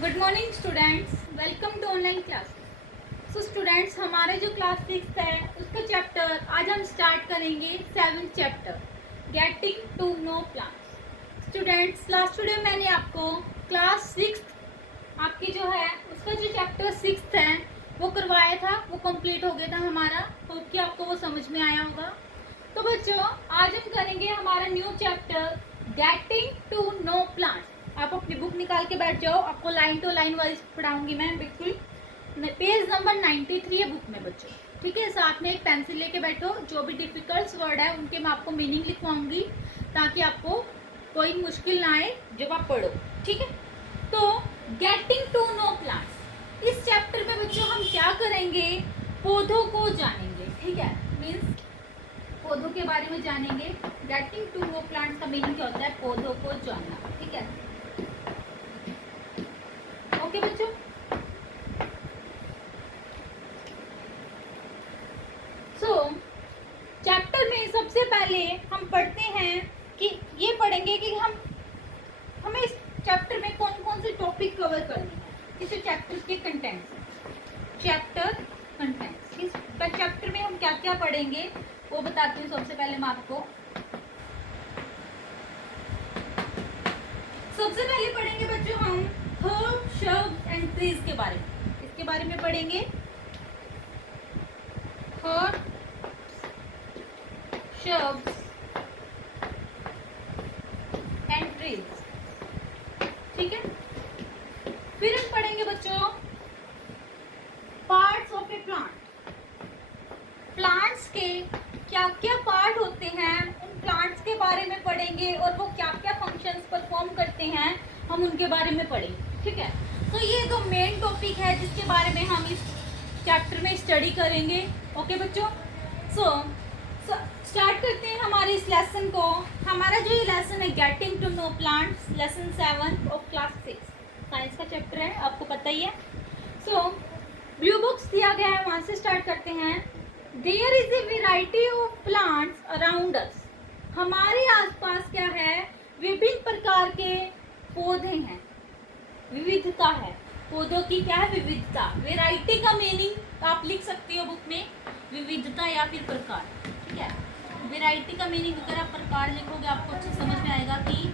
Good morning students, welcome to online class. So students, हमारे जो class 6 है उसका चैप्टर आज हम स्टार्ट करेंगे 7th chapter getting to know plants. Students, last video मैंने आपको क्लास 6 आपकी जो है उसका जो चैप्टर 6 है वो करवाया था, वो कंप्लीट हो गया था हमारा। होप कि आपको वो समझ में आया होगा। तो बच्चों, आज हम करेंगे हमारा new chapter getting to know plants. आप अपनी बुक निकाल के बैठ जाओ, आपको लाइन टू लाइन वाइज पढ़ाऊंगी मैं बिल्कुल। पेज नंबर 93 है बुक में बच्चों, ठीक है। साथ में एक पेंसिल लेके बैठो, जो भी डिफिकल्ट वर्ड है उनके मैं आपको मीनिंग लिखवाऊंगी ताकि आपको कोई मुश्किल ना आए जब आप पढ़ो, ठीक है। तो गेटिंग टू नो प्लांट्स, इस चैप्टर में बच्चों हम क्या करेंगे, पौधों को जानेंगे, ठीक है। मीन्स पौधों के बारे में जानेंगे। गेटिंग टू नो प्लांट्स का मीनिंग क्या होता है, पौधों को जानना, ठीक है। ओके बच्चों, सो चैप्टर में सबसे पहले हम पढ़ते हैं कि ये पढ़ेंगे कि हमें इस चैप्टर में कौन कौन से टॉपिक कवर करने हैं, इस चैप्टर के कंटेंट्स। चैप्टर कंटेंट्स, इस चैप्टर में हम क्या क्या पढ़ेंगे वो बताती हूँ। सबसे पहले मैं आपको सबसे पहले पढ़ेंगे बच्चों हम हर्ब, शर्ब एंड ट्रीज के बारे में। इसके बारे में पढ़ेंगे हर्ब, शर्ब एंड ट्रीज, ठीक है। फिर हम पढ़ेंगे बच्चों parts of A plant. Plants के क्या क्या पार्ट होते हैं, उन प्लांट्स के बारे में पढ़ेंगे और वो क्या क्या फंक्शंस परफॉर्म करते हैं हम उनके बारे में पढ़ेंगे, ठीक है। तो ये दो मेन टॉपिक है जिसके बारे में हम इस चैप्टर में स्टडी करेंगे। ओके बच्चों, सो स्टार्ट करते हैं हमारे इस लेसन को। हमारा जो ये लेसन है getting to know plants, lesson 7 of class 6 science का चैप्टर है, आपको पता ही है। सो ब्लू बुक्स दिया गया है, वहां से स्टार्ट करते हैं। There is a variety of plants around us. हमारे आसपास क्या है, विभिन्न प्रकार के पौधे हैं, विविधता है। पौधों की क्या है, विविधता। वेराइटी का मीनिंग आप लिख सकती हो बुक में, विविधता या फिर प्रकार, ठीक है। वेराइटी का मीनिंग अगर आप प्रकार लिखोगे आपको अच्छे समझ में आएगा कि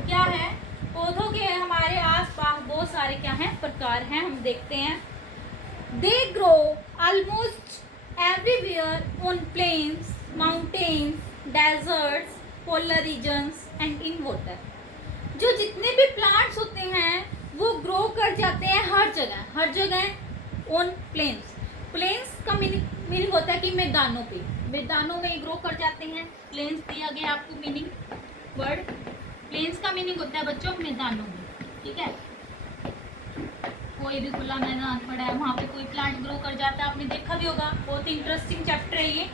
क्या है। पौधों के हमारे आसपास बहुत सारे क्या हैं, प्रकार हैं। हम देखते हैं। They grow almost everywhere on plains, mountains, deserts, polar regions and in water. जो जितने भी प्लांट्स होते हैं वो ग्रो कर जाते हैं हर जगह ऑन प्लेन्स। प्लेन्स का मीनिंग होता है कि मैदानों पे, मैदानों में ग्रो कर जाते हैं। प्लेन्स दिया गया आपको मीनिंग वर्ड। प्लेन्स का मीनिंग होता है बच्चों मैदानों में, ठीक है। कोई भी खुला मैदान पड़ा है वहाँ पे कोई प्लांट ग्रो कर जाता है, आपने देखा भी होगा। बहुत इंटरेस्टिंग चैप्टर है ये,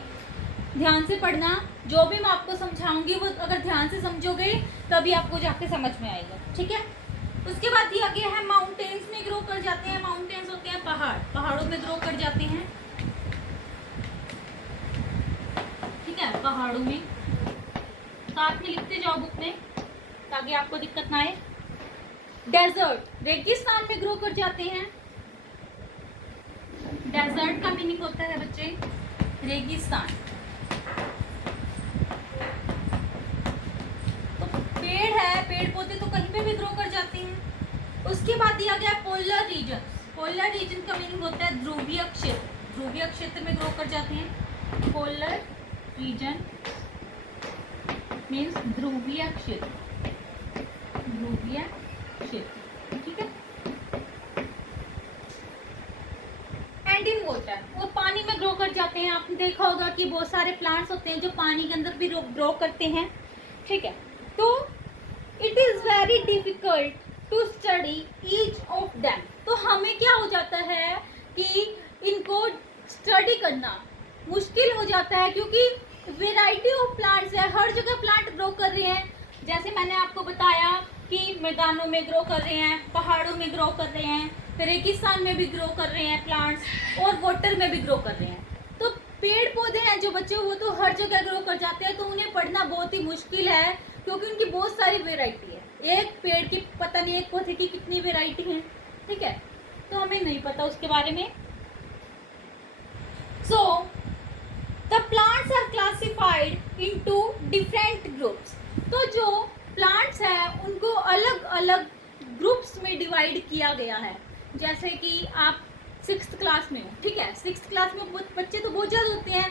ध्यान से पढ़ना। जो भी मैं आपको समझाऊंगी वो अगर ध्यान से समझोगे तभी आपको जाके समझ में आएगा, ठीक है। उसके बाद दिया गया है माउंटेन्स में ग्रो कर जाते हैं। माउंटेन्स होते हैं पहाड़, पहाड़ों में ग्रो कर जाते हैं, ठीक है, पहाड़ों में। साथ में लिखते जाओ बुक में ताकि आपको दिक्कत ना आए। डेजर्ट, रेगिस्तान में ग्रो कर जाते हैं। डेजर्ट का मीनिंग होता है बच्चे रेगिस्तान। तो पेड़ है, पेड़ पौधे तो कहीं पे भी ग्रो कर जाते हैं। उसके बाद दिया गया पोलर रीजन। पोलर रीजन का मीनिंग होता है ध्रुवीय क्षेत्र। ध्रुवीय क्षेत्र में ग्रो कर जाते हैं। पोलर रीजन मीन्स ध्रुवीय क्षेत्र, ध्रुवीय क्षेत्र, ठीक है। एंड इन वाटर, वो पानी में ग्रो कर जाते हैं। आपने देखा होगा कि बहुत सारे प्लांट्स होते हैं जो पानी के अंदर भी ग्रो करते हैं, ठीक है। तो it is very difficult to study each of them. तो हमें क्या हो जाता है कि इनको स्टडी करना मुश्किल हो जाता है क्योंकि वेराइटी ऑफ प्लांट्स है, हर जगह प्लांट ग्रो कर रहे हैं। जैसे मैंने आपको बताया कि मैदानों में ग्रो कर रहे हैं, पहाड़ों में ग्रो कर रहे हैं, रेगिस्तान में भी ग्रो कर रहे हैं प्लांट्स, और वाटर में भी ग्रो कर रहे हैं। तो पेड़ पौधे हैं जो बच्चों वो तो हर जगह ग्रो कर जाते हैं, तो उन्हें पढ़ना बहुत ही मुश्किल है क्योंकि उनकी बहुत सारी वेराइटी है। एक पेड़ की पता नहीं, एक पौधे की कितनी वेराइटी है, ठीक है, तो हमें नहीं पता उसके बारे में। So the plants are classified into different groups. तो जो प्लांट्स हैं उनको अलग अलग ग्रुप्स में डिवाइड किया गया है। जैसे कि आप 6th क्लास में हो, ठीक है, 6th क्लास में बच्चे तो बहुत ज़्यादा होते हैं,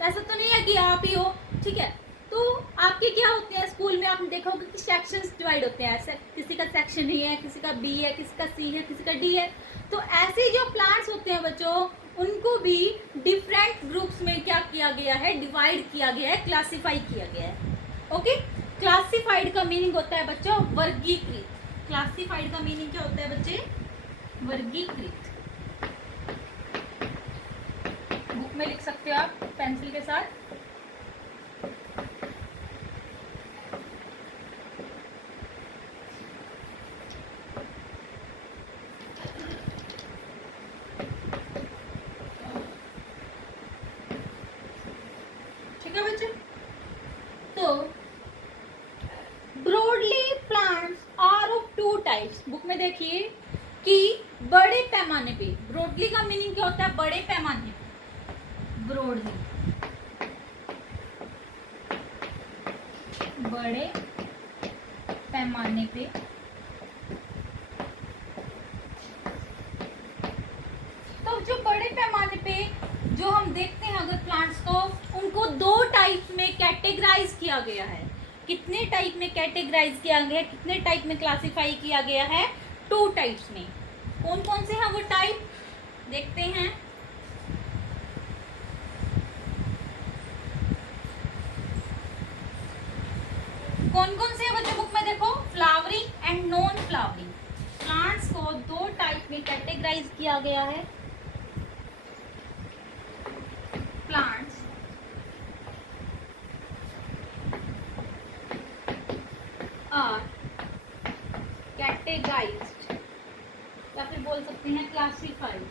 ऐसा तो नहीं है कि आप ही हो, ठीक है। तो आपके क्या होते हैं स्कूल में, आपने देखा होगा कि सेक्शंस डिवाइड होते हैं, ऐसे किसी का सेक्शन ए है, किसी का बी है, किसी का सी है, किसी का डी है। तो ऐसे जो प्लांट्स होते हैं बच्चों, उनको भी डिफरेंट ग्रुप्स में क्या किया गया है, डिवाइड किया गया है, क्लासीफाई किया गया है। ओके, क्लासीफाइड का मीनिंग होता है बच्चों वर्गीकृत। क्लासीफाइड का मीनिंग क्या होता है बच्चे, वर्गीकृत। बुक में लिख सकते हो आप पेंसिल के साथ। ठीक है बच्चे, तो broadly plants are of 2 types. Book में देखिए कि बड़े पैमाने पे, ब्रॉडली का मीनिंग क्या होता है, बड़े पैमाने पे, ब्रॉडली बड़े पैमाने पे। तो जो बड़े पैमाने पे जो हम देखते हैं अगर प्लांट्स को, उनको 2 टाइप में कैटेगराइज किया गया है। कितने टाइप में कैटेगराइज किया गया है, कितने टाइप में क्लासिफाई किया गया है, 2 टाइप्स में। कौन कौन से हैं वो टाइप, देखते हैं। कौन कौन से हैं बच्चों, बुक में देखो, flowering and non flowering. Plants को 2 टाइप में कैटेगराइज किया गया है। प्लांट्स आर कैटेगराइज्ड, या फिर बोल सकते हैं क्लासिफाइड,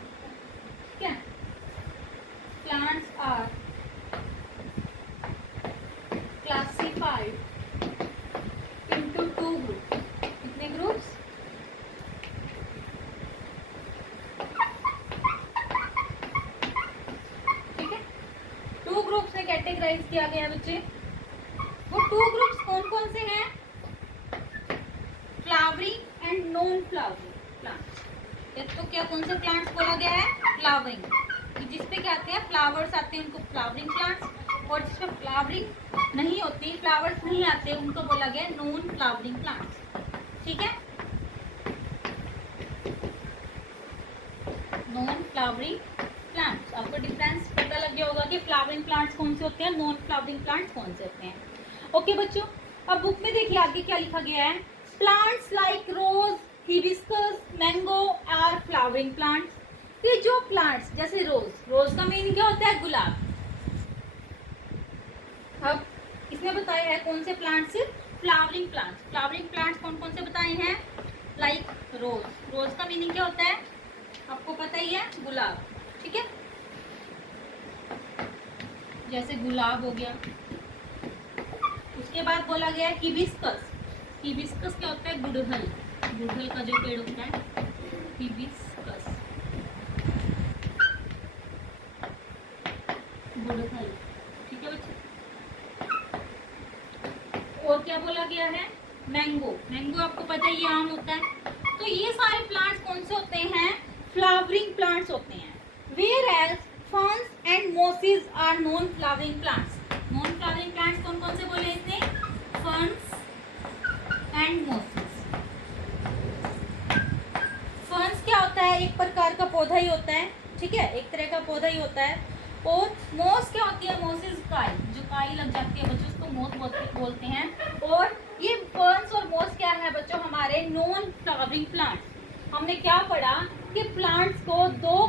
ठीक है। Plants are classified into 2 groups। कितने ग्रुप्स, ठीक है, 2 ग्रुप्स में कैटेगराइज किया गया बच्चे। वो 2 ग्रुप्स कौन कौन से हैं, flowering and non flowering plants. एक तो क्या कौन से प्लांट्स बोला गया है, फ्लावरिंग, जिसपे क्या आते हैं, फ्लावर्स आते हैं, उनको फ्लावरिंग प्लांट्स। और जिसमें फ्लावरिंग नहीं होती, फ्लावर्स नहीं आते, उनको बोला गया नॉन फ्लावरिंग प्लांट्स, ठीक है। नॉन फ्लावरिंग प्लांट्स, आपको डिफरेंस पता लग गया होगा कि फ्लावरिंग प्लांट्स कौन से होते हैं, नॉन फ्लावरिंग प्लांट्स कौन से होते हैं। ओके बच्चों, अब बुक में देखिए आगे क्या लिखा गया है। Plants like rose, hibiscus, mango are flowering plants. ये जो प्लांट्स जैसे रोज, रोज का मीनिंग क्या होता है, गुलाब। अब इसमें बताया है कौन से plants, flowering plants. Flowering plants कौन कौन से बताए हैं, लाइक रोज। रोज का मीनिंग क्या होता है, आपको पता ही है, गुलाब, ठीक है। जैसे गुलाब हो गया। उसके बाद बोला गया है हिबिस्कस। हिबिस्कस क्या होता है, गुड़हल। गुड़हल का जो पेड़ होता है, हिबिस्कस, गुड़हल, ठीक है बच्चे। और क्या बोला गया है, मैंगो। मैंगो आपको पता ही आम होता है। तो ये सारे प्लांट्स कौन से होते हैं, फ्लावरिंग प्लांट्स होते हैं। Whereas ferns and mosses are non flowering plants. Non flowering plants कौन कौन से बोले इसने, फर्न्स एंड मॉसेस। फर्न्स क्या होता है, एक प्रकार का पौधा ही होता है, ठीक है, एक तरह का पौधा ही होता है। और मॉस क्या होती है, मॉसेस काई, जो काई लग जाती है बच्चों, उसको मॉस बोलते हैं। और ये फर्न्स और मॉस क्या है बच्चों, हमारे नॉन फ्लावरिंग प्लांट्स। हमने क्या पढ़ा कि प्लांट्स को 2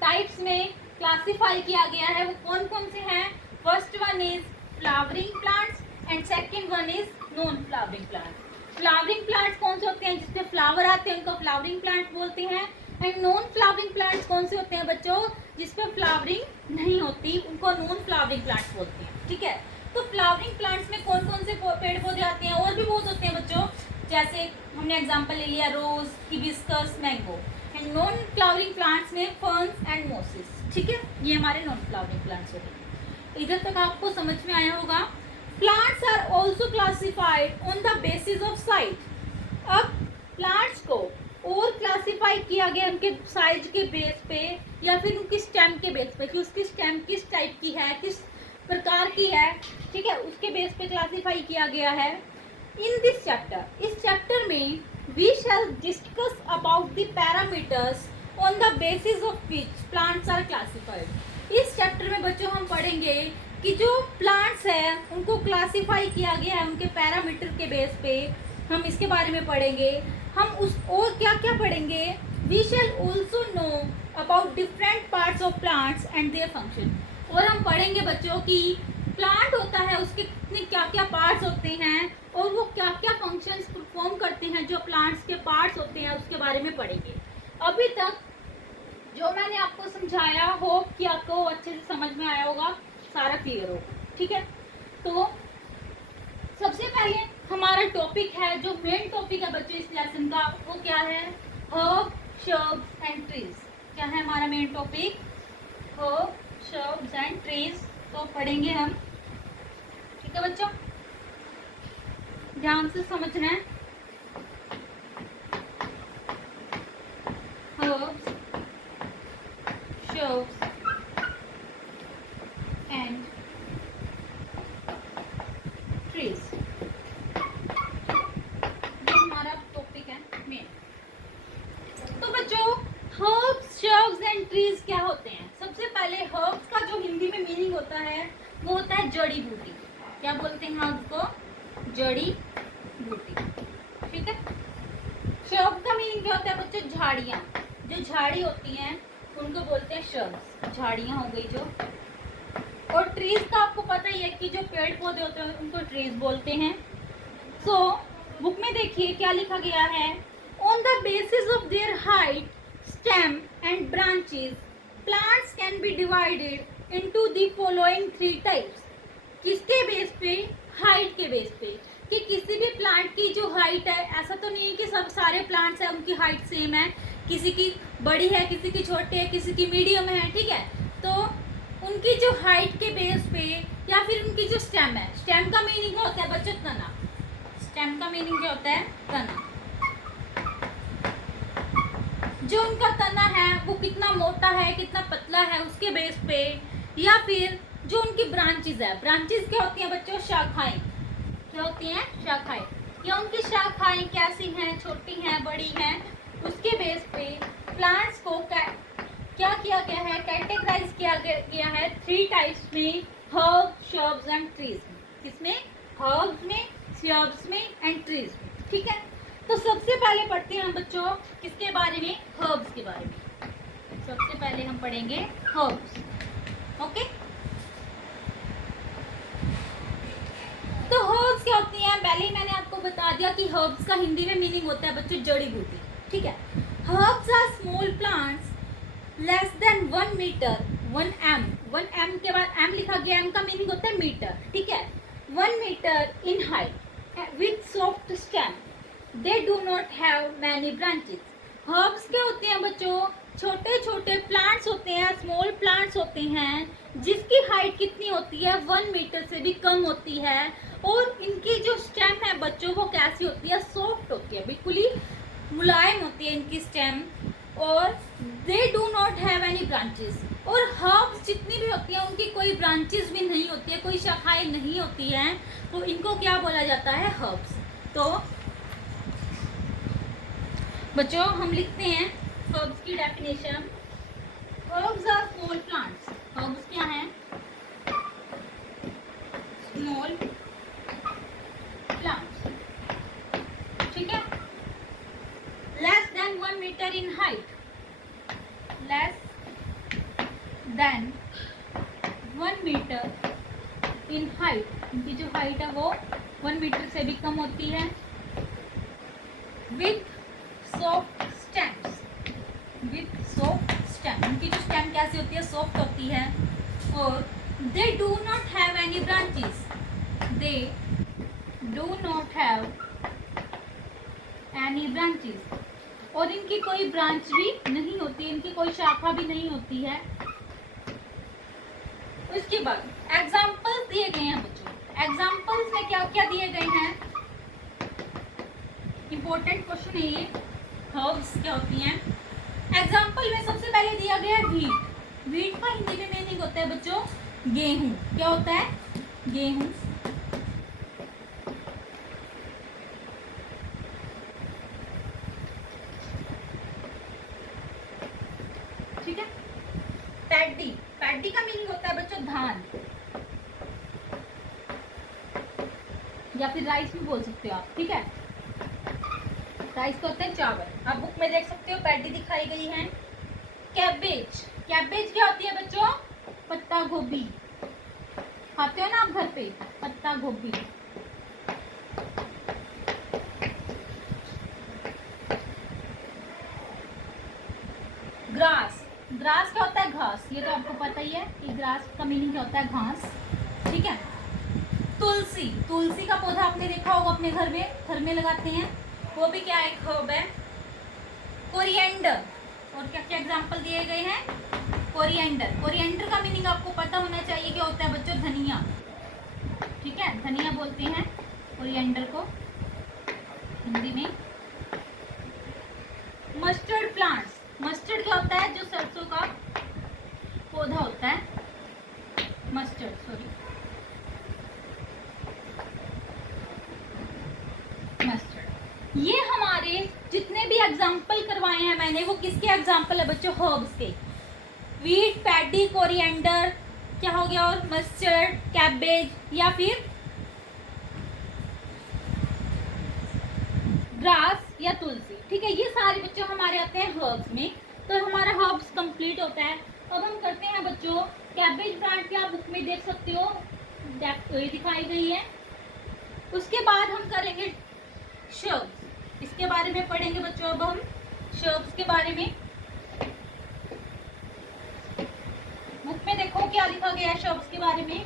टाइप्स में क्लासिफाई किया गया है। वो कौन कौन से हैं, first one is flowering plants and second one is non flowering plants. Flowering plants कौन से होते हैं, जिसमें फ्लावर आते हैं, उनको फ्लावरिंग प्लांट बोलते हैं। एंड नॉन फ्लावरिंग प्लांट्स कौन से होते हैं बच्चों, जिसपे फ्लावरिंग नहीं होती, उनको नॉन फ्लावरिंग प्लांट्स बोलते हैं, ठीक है। तो फ्लावरिंग प्लांट्स में कौन कौन से पेड़ पौधे आते हैं, और भी बहुत होते हैं बच्चों। जैसे हमने एग्जांपल ले लिया rose, hibiscus, mango. And non flowering plants में फर्न्स एंड मोसेस। ठीक है, ये हमारे नॉन फ्लावरिंग प्लांट्स होते हैं। इधर तक आपको समझ में आया होगा। Plants are also classified on the basis of size. अब प्लांट्स को और क्लासिफाई किया गया उनके साइज के बेस पे या फिर उनकी स्टेम के बेस पे कि उसकी स्टेम किस टाइप की है, किस प्रकार की है। ठीक है, उसके बेस पे क्लासिफाई किया गया है। इन दिस चैप्टर, इस चैप्टर में we shall discuss about the parameters on the basis of which plants are classified. इस चैप्टर में बच्चों हम पढ़ेंगे कि जो प्लांट्स है उनको क्लासिफाई किया गया है उनके पैरामीटर के बेस पे, हम इसके बारे में पढ़ेंगे। हम उस और क्या क्या पढ़ेंगे, we shall also know about different parts of plants and their function. और हम पढ़ेंगे बच्चों की प्लांट होता है उसके कितने क्या क्या पार्ट्स होते हैं और वो क्या क्या फंक्शंस परफॉर्म करते हैं। जो प्लांट्स के पार्ट्स होते हैं उसके बारे में पढ़ेंगे। अभी तक जो मैंने आपको समझाया हो कि आपको अच्छे से समझ में आया होगा, सारा क्लियर होगा। ठीक है, तो सबसे पहले हमारा टॉपिक है, जो मेन टॉपिक है बच्चों इस लेसन का, वो क्या है, हर्ब, श्रब्स एंड ट्रीज। क्या है हमारा main topic, herb, shrubs and trees. तो पढ़ेंगे हम। ठीक है बच्चों, ध्यान से समझना है। हर्ब्स, श्रब्स एंड ट्रीज, ये हमारा टॉपिक है मेन। तो बच्चों हर्ब्स, श्रब्स एंड ट्रीज क्या होते हैं। सबसे पहले हर्ब्स का जो हिंदी में मीनिंग होता है वो होता है जड़ी बूटी। क्या बोलते हैं हर्ब्स को, जड़ी बूटी। ठीक है, श्रब्स का मीनिंग क्या होता है बच्चों, झाड़ियाँ। जो झाड़ी होती हैं उनको बोलते हैं श्रब्स, झाड़ियाँ हो गई जो। और ट्रीज का आपको पता ही है कि जो पेड़ पौधे होते हैं उनको ट्रीज बोलते हैं। सो बुक में देखिए क्या लिखा गया है, on the basis of their height, stem and branches, plants can be divided into the following 3 types. किसके बेस पे, हाइट के बेस पे, कि किसी भी प्लांट की जो हाइट है, ऐसा तो नहीं है कि सब सारे प्लांट्स हैं उनकी हाइट सेम है, किसी की बड़ी है, किसी की छोटी है, किसी की मीडियम है। ठीक है, तो उनकी जो हाइट के बेस पे या फिर उनकी जो स्टेम है, स्टेम का मीनिंग होता है बच्चों तना। स्टेम का मीनिंग क्या होता है, तना। जो उनका तना है वो कितना मोटा है, कितना पतला है, उसके बेस पे। या फिर जो उनकी ब्रांचेस है, ब्रांचेस क्या होती हैं बच्चों, शाखाएं। क्या होती हैं, शाखाएं। या उनकी शाखाएं कैसी हैं, छोटी हैं, बड़ी हैं, उसके बेस पे प्लांट्स को क्या किया गया है, कैटेगराइज किया गया है 3 टाइप्स में, हर्ब, श्रब्स एंड ट्रीज। किसमें, हर्ब्स में, श्रब्स में एंड ट्रीज में। ठीक है, तो सबसे पहले पढ़ते हैं हम बच्चों किसके बारे में, हर्ब्स के बारे में। सबसे पहले हम पढ़ेंगे हर्ब्स। ओके, तो हर्ब्स क्या होती हैं, पहले ही मैंने आपको बता दिया कि हर्ब्स का हिंदी में मीनिंग होता है बच्चों जड़ी बूटी। ठीक है, herbs are small plants less than 1 meter, 1 m, 1 m के बाद m लिखा गया, m का मीनिंग होता है मीटर। ठीक है, 1 meter in height with soft stem, they do not have many branches. Herbs क्या होते हैं बच्चों, छोटे छोटे प्लांट्स होते हैं, स्मॉल प्लांट्स होते हैं, जिसकी हाइट कितनी होती है, 1 मीटर से भी कम होती है। और इनकी जो स्टेम है बच्चों वो कैसी होती है, सॉफ्ट होती है, बिल्कुल ही मुलायम होती है इनकी स्टेम। और दे do not have any branches. और हर्ब्स जितनी भी होती हैं उनकी कोई ब्रांचेस भी नहीं होती है, कोई शाखाएं नहीं होती हैं, तो इनको क्या बोला जाता है, हर्ब्स। तो बच्चों हम लिखते हैं हर्ब्स की definition. Herbs are small plants. Herbs क्या हैं, स्मॉल प्लांट्स। ठीक है, less than 1 meter in height, less than 1 meter in height, इनकी जो हाइट है वो 1 मीटर से भी कम होती है। With soft stems, with soft stem, उनकी जो स्टेम कैसी होती है, सॉफ्ट होती है। और दे do not have any branches, they do not have any branches, और इनकी कोई ब्रांच भी नहीं होती, इनकी कोई शाखा भी नहीं होती है। उसके बाद एग्जाम्पल्स दिए गए हैं बच्चों। एग्जाम्पल्स में क्या क्या दिए गए हैं, इंपॉर्टेंट क्वेश्चन है ये, हर्ब्स क्या होती हैं। एग्जाम्पल में सबसे पहले दिया गया है व्हीट। व्हीट का हिंदी में मीनिंग होता है बच्चों गेहूं। क्या होता है? गेहूं। ठीक है। पैडी, पैडी का मीनिंग होता है बच्चों धान, या फिर राइस भी बोल सकते हो आप। ठीक है, राइस का होता है चावल। आप बुक में देख सकते हो पैडी दिखाई गई है। कैबेज, कैबेज क्या होती है बच्चों? पत्ता गोभी। खाते हो ना आप घर पे पत्ता गोभी। ग्रास, ग्रास क्या होता है? घास। ये तो आपको पता ही है कि ग्रास का मीनिंग क्या होता है? घास। ठीक है। तुलसी, तुलसी का पौधा आपने देखा होगा अपने घर में लगाते हैं, वो भी क्या एक हर्ब है। कोरिएंडर, और क्या क्या एग्जांपल दिए गए हैं? कोरिएंडर, कोरिएंडर का मीनिंग आपको पता होना चाहिए क्या होता है बच्चों? धनिया। ठीक है, धनिया बोलते हैं कोरिएंडर को हिंदी में। मस्टर्ड प्लांट्स, मस्टर्ड क्या होता है? जो सरसों का पौधा होता है, मस्टर्ड, सॉरी मस्टर्ड। ये हमारे जितने भी एग्जाम्पल करवाए हैं मैंने, वो किसके एग्जाम्पल है बच्चों? हर्ब्स के। व्हीट, पैडी, कोरिएंडर, क्या हो गया और? मस्टर्ड, कैबेज या फिर ग्रास या तुलसी। ठीक है, ये सारे बच्चों हमारे आते हैं हर्ब्स में। तो हमारा हर्ब्स कंप्लीट होता है। अब हम करते हैं बच्चों कैबेज प्लांट की, आप बुक में देख सकते हो, ये दिखाई गई है। उसके बाद हम करेंगे शर्ब्स, इसके बारे में पढ़ेंगे बच्चों। अब हम शर्ब्स के बारे में बुक में देखो क्या लिखा गया है शर्ब्स के बारे में।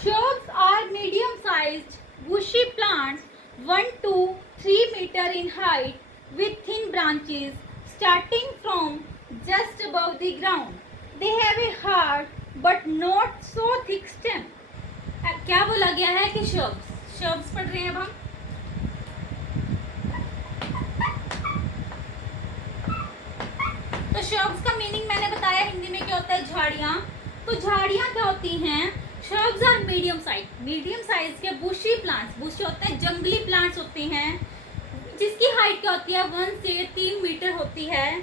Shrubs are medium-sized bushy plants 1 to 3 meter in height with thin branches starting from just above the ground. They have a hard but not so thick stem. क्या बोला गया है कि shrubs पढ़ रहे हैं अब हम। तो shrubs का मीनिंग मैंने बताया हिंदी में क्या होता है? झाड़ियाँ। तो झाड़ियाँ क्या होती हैं? Shrubs are medium size के बुशी प्लांट्स, बुशी होते हैं जंगली प्लांट्स होते हैं, जिसकी हाइट क्या होती है? 1 से 3 मीटर होती है,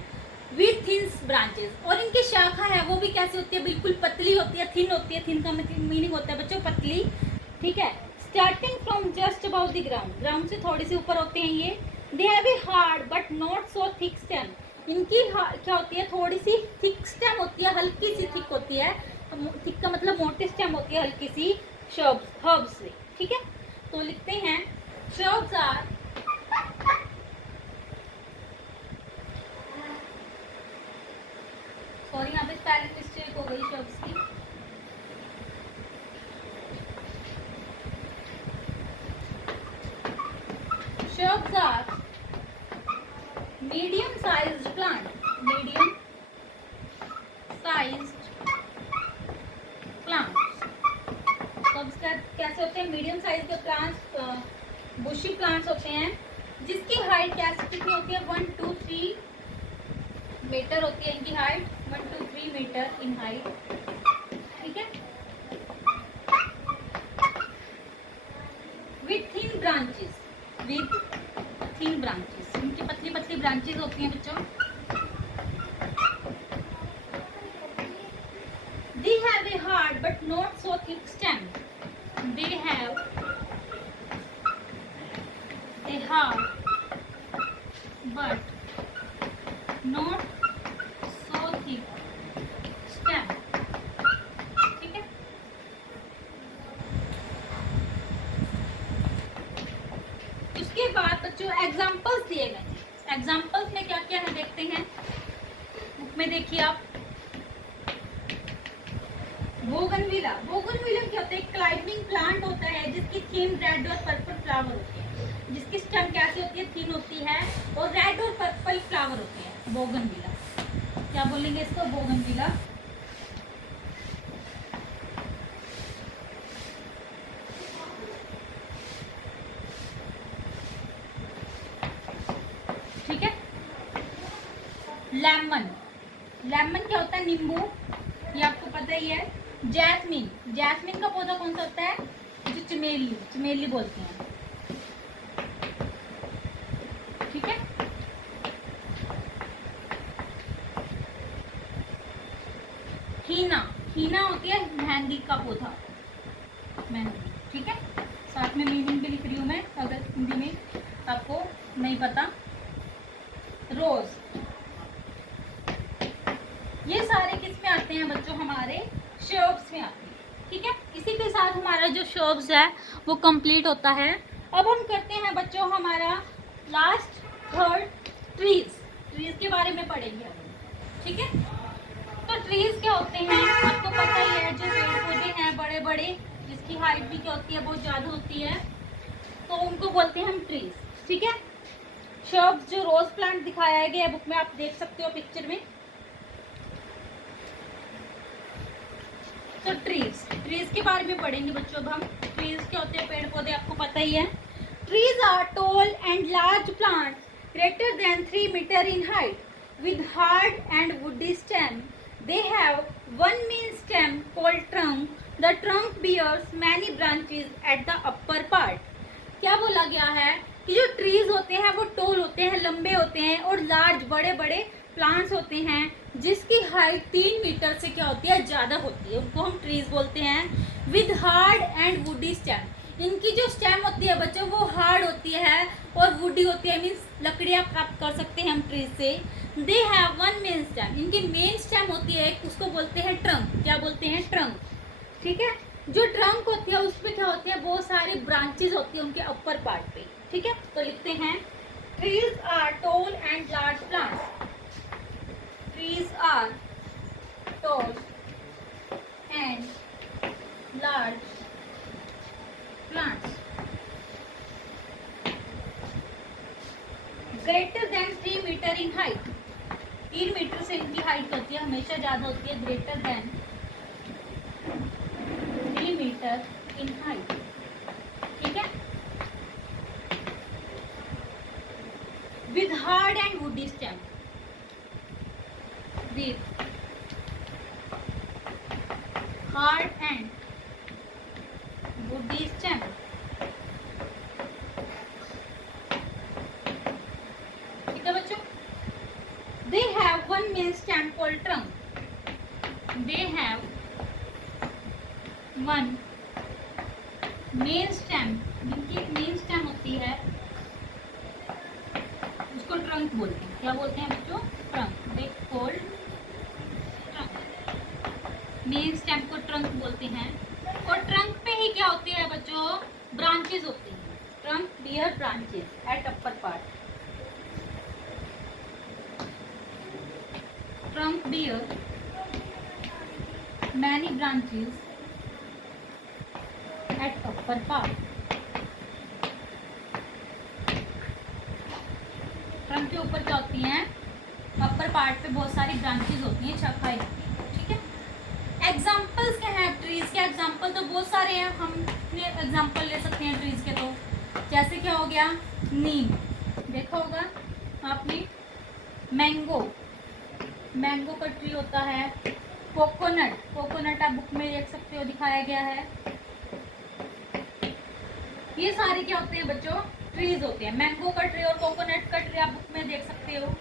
विथ थिन ब्रांचेस, और इनकी शाखा है वो भी कैसी होती है? बिल्कुल पतली होती है, थिन होती है। थिन का मीनिंग होता है बच्चों पतली। ठीक है। Starting from just about the ground, ground से थोड़ी सी ऊपर होते हैं ये। They have a hard but not so thick stem, इनकी क्या होती है? थोड़ी सी थिक स्टेम होती है, हल्की सी थिक होती है। थिक का मतलब मोटी स्टेम होती है, हल्की सी। हर्ब्स से। ठीक है, तो लिखते हैं शर्ब्स आर सॉरी यहाँ पे स्पेलिंग मिस्टेक हो गई शर्ब्स की। Shrubs are medium sized plant, medium sized plants. Shrubs कैसे होते हैं? मीडियम साइज के प्लांट्स, बुशी प्लांट्स होते हैं, जिसकी हाइट कैसे कितनी होती है? 1 to 3 मीटर होती है इनकी height, 1 to 3 meter in height. ठीक है। With thin branches, with thin branches, इनकी पतली पतली ब्रांचेस होती हैं बच्चों। They have a hard but not so thick stem. They have a hard but not so thick stem. ठीक है। उसके बाद बच्चों एग्जाम्पल्स दिए गए। एग्जाम्पल्स में क्या क्या है देखते हैं, बुक में देखिए आप। बोगनविला, बोगनविला क्या होता है? क्लाइंबिंग प्लांट होता है जिसकी थीम रेड और पर्पल फ्लावर होते हैं, जिसकी स्टेम कैसी होती है? थीन होती है और रेड और पर्पल फ्लावर होते हैं। बोगनविला, क्या बोलेंगे इसको? बोगनविला। ठीक है। लेमन, लेमन क्या होता है? नींबू, ये आपको पता ही है। जैस्मिन, जैस्मिन का पौधा कौन सा होता है? जो चमेली, चमेली बोलते हैं। ठीक है। हीना, हीना होती है मेहंदी का पौधा, मेहंदी। ठीक है। साथ में मीनिंग भी लिख रही हूँ मैं, अगर हिंदी में आपको नहीं पता। रोज, ये सारे किस में आते हैं बच्चों? हमारे शर्ब्स में आते हैं। ठीक है। इसी के साथ हमारा जो शर्ब्स है वो कंप्लीट होता है। अब हम करते हैं बच्चों हमारा लास्ट थर्ड, ट्रीज। ट्रीज के बारे में पढ़ेंगे अब। ठीक है। तो ट्रीज क्या होते हैं आपको पता ही है, जो पेड़ पौधे हैं बड़े बड़े, जिसकी हाइट भी क्या होती है? बहुत ज़्यादा होती है, तो उनको बोलते हैं हम ट्रीज। ठीक है। शर्ब्स जो रोज प्लांट दिखाया गया है बुक में, आप देख सकते हो पिक्चर में। तो ट्रीज, ट्रीज के बारे में पढ़ेंगे बच्चों अब हम। ट्रीज क्या होते हैं? पेड़ पौधे, आपको पता ही है। Trees are tall and large plant greater than 3 meter in height with hard and woody stem. They have one main stem called trunk. The trunk bears many branches at the upper part. क्या बोला गया है कि जो trees होते हैं वो toll होते हैं, लंबे होते हैं, और लार्ज, बड़े बड़े प्लांट्स होते हैं जिसकी हाइट 3 मीटर से क्या होती है? ज़्यादा होती है। उनको हम ट्रीज बोलते हैं। With hard and woody stem, इनकी जो स्टेम होती है बच्चों वो हार्ड होती है और वुडी होती है, मीन्स लकड़ियाँ प्राप्त कर सकते हैं हम ट्रीज से। दे हैव वन मेन स्टेम, इनकी मेन स्टेम होती है, उसको बोलते हैं ट्रंक। क्या बोलते हैं? ट्रंक। ठीक है। जो ट्रंक होती है उसमें क्या होती है? बहुत सारी ब्रांचेज होती है उनके अपर पार्ट पे। ठीक है। तो लिखते हैं trees are tall and large plants. Trees are tall and large plants greater than 3 meter in height। 3 meter से इनकी हाइट होती है, हमेशा ज्यादा होती है। Greater than 3 meter in height. ठीक है। With hard and woody stem, hard and woody stem। ठीक है बच्चों। They have one main stem called trunk। They have one main stem, जिनकी एक मेन स्टेम होती है उसको ट्रंक बोलते हैं। क्या बोलते हैं बच्चों? Trunk. They called main stem को ट्रंक बोलते हैं। और ट्रंक पे ही क्या होती है बच्चों? ब्रांचेस होती हैं। Trunk bear branches at upper part. Trunk bear many branches at upper part. Trunk के ऊपर क्या होती हैं? अपर पार्ट पे बहुत सारी ब्रांचेस होती हैं, शाखाएं होती हैं। एग्जाम्पल्स क्या हैं ट्रीज के? एग्जाम्पल तो बहुत सारे हैं, हम एग्जाम्पल ले सकते हैं ट्रीज के। तो जैसे क्या हो गया? नीम, देखा होगा आपने। मैंगो, मैंगो का ट्री होता है। कोकोनट, कोकोनट आप बुक में देख सकते हो, दिखाया गया है। ये सारे क्या होते हैं बच्चों? ट्रीज होते हैं। मैंगो का ट्री और कोकोनट का ट्री आप बुक में देख सकते हो।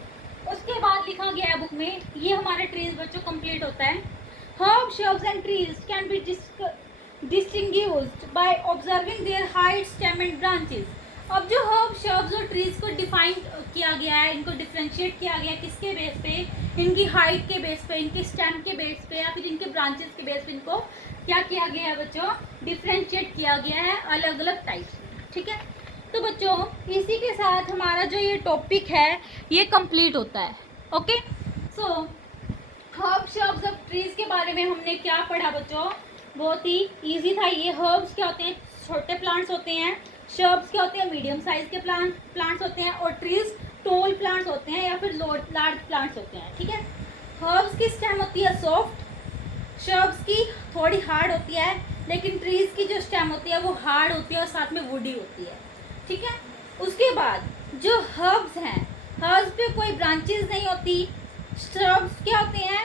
उसके बाद लिखा गया है बुक में, ये हमारे ट्रीज बच्चों कंप्लीट होता है। Herbs, shrubs and trees can be distinguished by observing their height, stem and branches। अब जो हर्ब, शर्ब्स और ट्रीज को डिफाइन किया गया है, इनको डिफ्रेंशिएट किया गया है किसके बेस पे? इनकी हाइट के बेस पे, इनके स्टेम के बेस पे, या फिर इनके ब्रांचेस के बेस पे इनको क्या किया गया है बच्चों? डिफ्रेंशिएट किया गया है अलग अलग टाइप्स में। ठीक है। तो बच्चों इसी के साथ हमारा जो ये टॉपिक है ये कंप्लीट होता है। Okay. So herbs shrubs of trees के बारे में हमने क्या पढ़ा बच्चों? बहुत ही इजी था ये। हर्ब्स क्या होते हैं? छोटे प्लांट्स होते हैं। शर्ब्स क्या होते हैं? मीडियम साइज के प्लांट्स होते हैं। और ट्रीज टॉल प्लांट्स होते हैं या फिर लार्ज प्लांट्स होते हैं। ठीक है। हर्ब्स की स्टेम होती है सॉफ्ट, शर्ब्स की थोड़ी हार्ड होती है, लेकिन ट्रीज की जो स्टेम होती है वो हार्ड होती है और साथ में वुडी होती है। ठीक है। उसके बाद जो हर्ब्स हैं, हर्ब्स पे कोई ब्रांचेस नहीं होती। श्रब्स क्या होते हैं?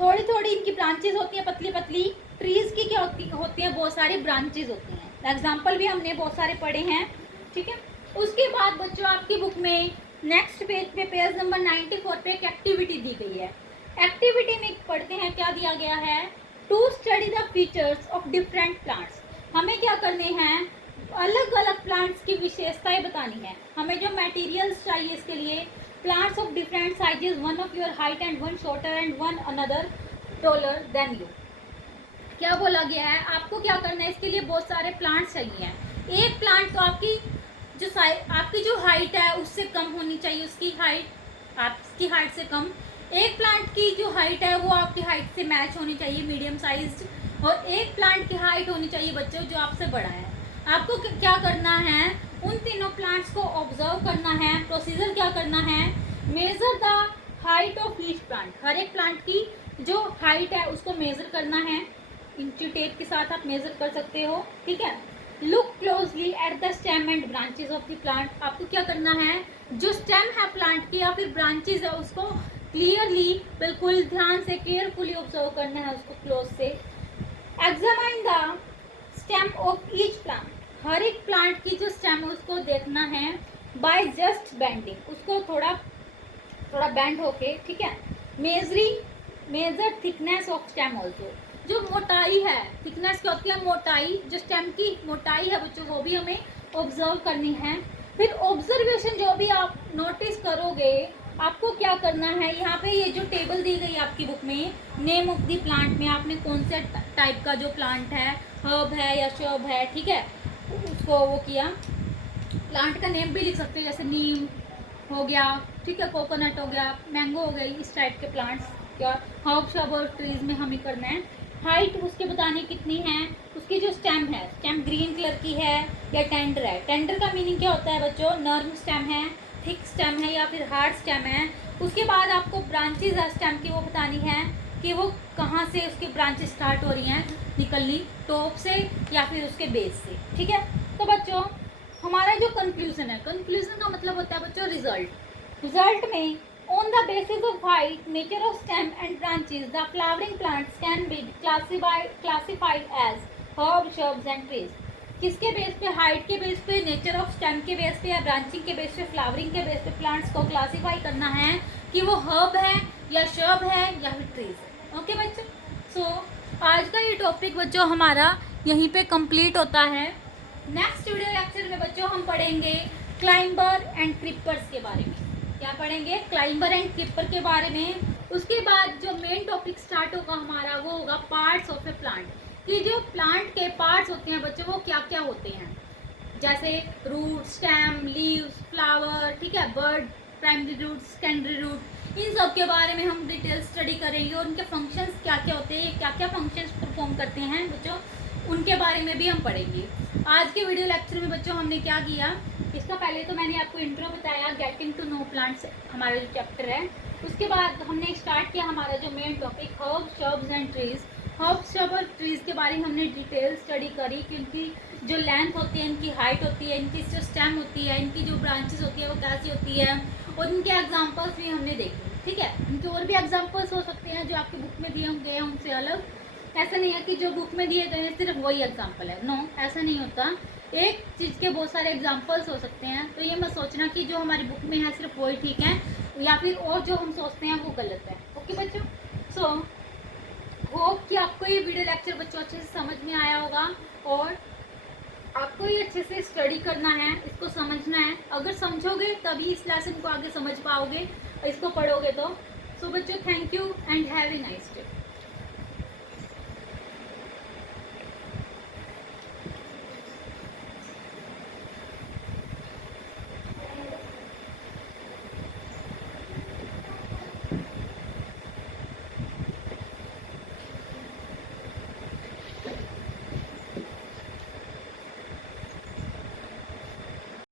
थोड़ी थोड़ी इनकी ब्रांचेस होती हैं, पतली पतली। ट्रीज की क्या होती हैं? बहुत सारी ब्रांचेस होती हैं। एग्जाम्पल भी हमने बहुत सारे पढ़े हैं। ठीक है। उसके बाद बच्चों आपकी बुक में नेक्स्ट पेज पे पेज नंबर 94 पे एक एक्टिविटी दी गई है। एक्टिविटी में पढ़ते हैं क्या दिया गया है? To study the features of different plants. हमें क्या करने हैं? अलग अलग प्लांट्स की विशेषताएं बतानी है। हमें जो मटेरियल्स चाहिए इसके लिए, plants of different sizes, one of your height and one shorter and one another taller than you। क्या बोला गया है? आपको क्या करना है? इसके लिए बहुत सारे प्लांट्स चाहिए हैं। एक प्लांट तो आपकी जो हाइट है उससे कम होनी चाहिए, उसकी हाइट आपकी हाइट से कम। एक प्लांट की जो हाइट है वो आपकी हाइट से मैच होनी चाहिए, मीडियम साइज। और एक प्लांट की हाइट होनी चाहिए बच्चों जो आपसे बड़ा है। आपको क्या करना है? उन तीनों प्लांट्स को ऑब्जर्व करना है। प्रोसीजर क्या करना है? Measure the height of each plant. हर एक प्लांट की जो हाइट है उसको मेजर करना है। इंची टेप के साथ आप मेजर कर सकते हो। ठीक है। Look closely at the stem and branches of the plant. आपको क्या करना है? जो स्टेम है प्लांट की या फिर ब्रांचेस है उसको क्लियरली, बिल्कुल ध्यान से, केयरफुली ऑब्जर्व करना है उसको क्लोज से। Examine the stem of each plant. हर एक प्लांट की जो स्टेम है उसको देखना है। बाय जस्ट बेंडिंग, उसको थोड़ा बेंड होके। ठीक है। Measure thickness of stem also. जो मोटाई है, थिकनेस क्या होती है? मोटाई। जो स्टेम की मोटाई है बच्चों वो भी हमें ऑब्जर्व करनी है। फिर ऑब्जर्वेशन जो भी आप नोटिस करोगे, आपको क्या करना है? यहाँ पे ये जो टेबल दी गई आपकी बुक में, नेम ऑफ द प्लांट में आपने कौन से टाइप का जो प्लांट है, हर्ब है या शर्ब है, ठीक है, उसको वो किया। प्लांट का नेम भी लिख सकते हो, जैसे नीम हो गया, ठीक है, कोकोनट हो गया, मैंगो हो गई, इस टाइप के प्लांट्स क्या हर्ब शर्ब और ट्रीज में हमें करना है। हाइट उसके बताने कितनी है। उसकी जो स्टेम है, स्टेम ग्रीन कलर की है या टेंडर है। टेंडर का मीनिंग क्या होता है बच्चों? नर्म स्टेम है, थिक स्टेम है या फिर हार्ड स्टेम है। उसके बाद आपको ब्रांचेज है स्टेम की वो बतानी है कि वो कहाँ से उसकी ब्रांचेस स्टार्ट हो रही हैं निकलनी, टॉप से या फिर उसके बेस से। ठीक है। तो बच्चों हमारा जो कंक्लूजन है, कंक्लूजन का मतलब होता है बच्चों रिजल्ट में on the basis of height, nature of stem and branches, the flowering plants can be classified as herbs, shrubs and trees। किसके बेस पे? हाइट के बेस पे, नेचर ऑफ स्टेम के बेस पे या ब्रांचिंग के बेस पे, फ्लावरिंग के बेस पे प्लांट्स को क्लासीफाई करना है कि वो हर्ब है या शर्ब है या फिर ट्रीज है। ओके बच्चों, सो आज का ये टॉपिक बच्चों हमारा यहीं पे कंप्लीट होता है। नेक्स्ट वीडियो लेक्चर में बच्चों हम पढ़ेंगे क्लाइंबर एंड क्रीपर्स के बारे में। क्या पढ़ेंगे? क्लाइंबर एंड क्रीपर के बारे में। उसके बाद जो मेन टॉपिक स्टार्ट होगा हमारा वो होगा पार्ट्स ऑफ ए प्लांट, कि जो प्लांट के पार्ट्स होते हैं बच्चों वो क्या क्या होते हैं, जैसे रूट, स्टेम, लीव्स, फ्लावर, ठीक है, bird, primary root, secondary root, इन सब के बारे में हम डिटेल स्टडी करेंगे और उनके फंक्शंस क्या क्या होते हैं, क्या क्या फंक्शंस परफॉर्म करते हैं बच्चों, उनके बारे में भी हम पढ़ेंगे। आज के वीडियो लेक्चर में बच्चों हमने क्या किया, इसका पहले तो मैंने आपको इंट्रो बताया, गेटिंग टू नो प्लांट्स हमारा जो चैप्टर है। उसके बाद हमने स्टार्ट किया हमारा जो main topic herbs, shrubs and trees. Herbs, shrub और ट्रीज के बारे में हमने डिटेल स्टडी करी कि इनकी जो लेंथ होती है, इनकी हाइट होती है, इनकी जो स्टेम होती है, इनकी जो ब्रांचेस होती है वो कैसी होती है, और इनके एग्जाम्पल्स भी हमने देखे। ठीक है। इनके और भी एग्जाम्पल्स हो सकते हैं जो आपकी बुक में दिए होंगे उनसे अलग। ऐसा नहीं है कि जो बुक में दिए गए सिर्फ वही एग्जाम्पल है, नो, ऐसा नहीं होता। एक चीज़ के बहुत सारे एग्जाम्पल्स हो सकते हैं, तो ये मत सोचना कि जो हमारी बुक में है सिर्फ वही ठीक है या फिर और जो हम सोचते हैं वो गलत है। ओके बच्चों, सो होप कि आपको ये वीडियो लेक्चर बच्चों अच्छे से समझ में आया होगा और आपको ये अच्छे से स्टडी करना है, इसको समझना है। अगर समझोगे तभी इस लेसन को आगे समझ पाओगे, इसको पढ़ोगे तो। सो बच्चों, thank you and have a nice day.